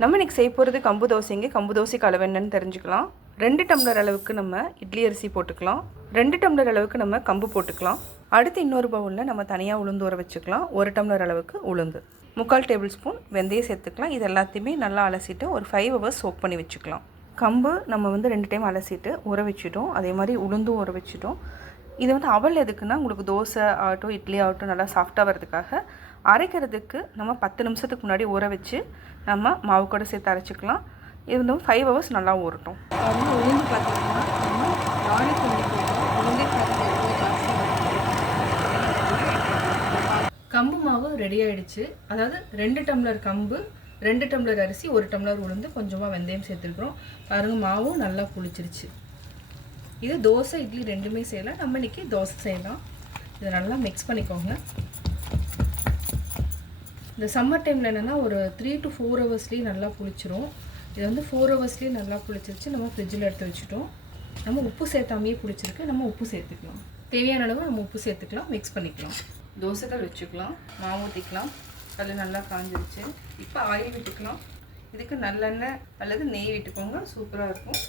நம்ம இன்றைக்கி செய்ய போகிறது கம்பு தோசைங்க. கம்பு தோசைக்கு அளவு என்னன்னு தெரிஞ்சுக்கலாம். 2 டம்ளர் அளவுக்கு நம்ம இட்லி அரிசி போட்டுக்கலாம். 2 டம்ளர் அளவுக்கு நம்ம கம்பு போட்டுக்கலாம். அடுத்து இன்னொரு பவுலில் நம்ம தனியாக உளுந்து ஊற வச்சுக்கலாம். 1 டம்ளர் அளவுக்கு உளுந்து, 3/4 டேபிள் ஸ்பூன் வெந்தயம் சேர்த்துக்கலாம். இது எல்லாத்தையுமே நல்லா அலசிட்டு ஒரு 5 ஹவர்ஸ் சோக் பண்ணி வச்சுக்கலாம். கம்பு நம்ம 2 டைம் அலசிட்டு ஊற வச்சுட்டோம். அதே மாதிரி உளுந்தும் ஊற வச்சுட்டோம். இது அவல் எதுக்குன்னா, உங்களுக்கு தோசை ஆகட்டும் இட்லி ஆகட்டும் நல்லா சாஃப்டாக வர்றதுக்காக. அரைக்கிறதுக்கு நம்ம 10 நிமிஷத்துக்கு முன்னாடி ஊற வச்சு நம்ம மாவு கூட சேர்த்து அரைச்சிக்கலாம். இது 5 ஹவர்ஸ் நல்லா ஊறட்டும். உளுந்து பார்த்தீங்கன்னா கம்பு மாவு ரெடி ஆகிடுச்சு. அதாவது 2 டம்ளர் கம்பு, 2 டம்ளர் அரிசி, 1 டம்ளர் உளுந்து, கொஞ்சமாக வெந்தயம் சேர்த்துருக்குறோம். பாருங்கள், மாவும் நல்லா புளிச்சிருச்சு. இது தோசை இட்லி ரெண்டுமே செய்யலாம். நம்ம இன்றைக்கி தோசை செய்யலாம். இதை நல்லா மிக்ஸ் பண்ணிக்கோங்க. இந்த சம்மர் டைமில் என்னென்னா ஒரு 3 to 4 ஹவர்ஸ்லேயே நல்லா புளிச்சிரும். இது 4 ஹவர்ஸ்லேயே நல்லா புளிச்சிருச்சு. நம்ம ஃப்ரிட்ஜில் எடுத்து வச்சுட்டோம். நம்ம உப்பு சேர்த்தாமையே புளிச்சிருக்கு. நம்ம உப்பு சேர்த்துக்கலாம். தேவையான அளவு நம்ம உப்பு சேர்த்துக்கலாம். மிக்ஸ் பண்ணிக்கலாம். தோசைகள் வச்சுக்கலாம். மாவு ஊற்றிக்கலாம். கல் நல்லா காஞ்சிருச்சு. இப்போ ஆயில் விட்டுக்கலாம். இதுக்கு நல்லெண்ணெய் அல்லது நெய் விட்டுக்கோங்க. சூப்பராக இருக்கும்.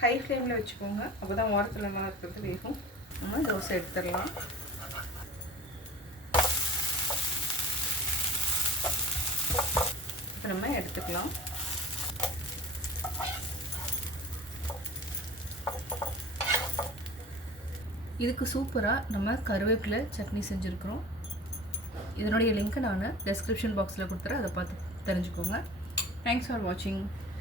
ஹை ஃப்ளேமில் வச்சுக்கோங்க. அப்போ தான் ஓரத்தில் நல்லா இருக்கிறது வேகும். நம்ம தோசை எடுத்துடலாம். இப்போ நம்ம எடுத்துக்கலாம். இதுக்கு சூப்பராக நம்ம கருவேப்பிலை சட்னி செஞ்சுருக்குறோம். இதனுடைய லிங்க்கை நான் டெஸ்கிரிப்ஷன் பாக்ஸில் கொடுத்துறேன். அதை பார்த்து தெரிஞ்சுக்கோங்க. தேங்க்ஸ் ஃபார் வாட்சிங்.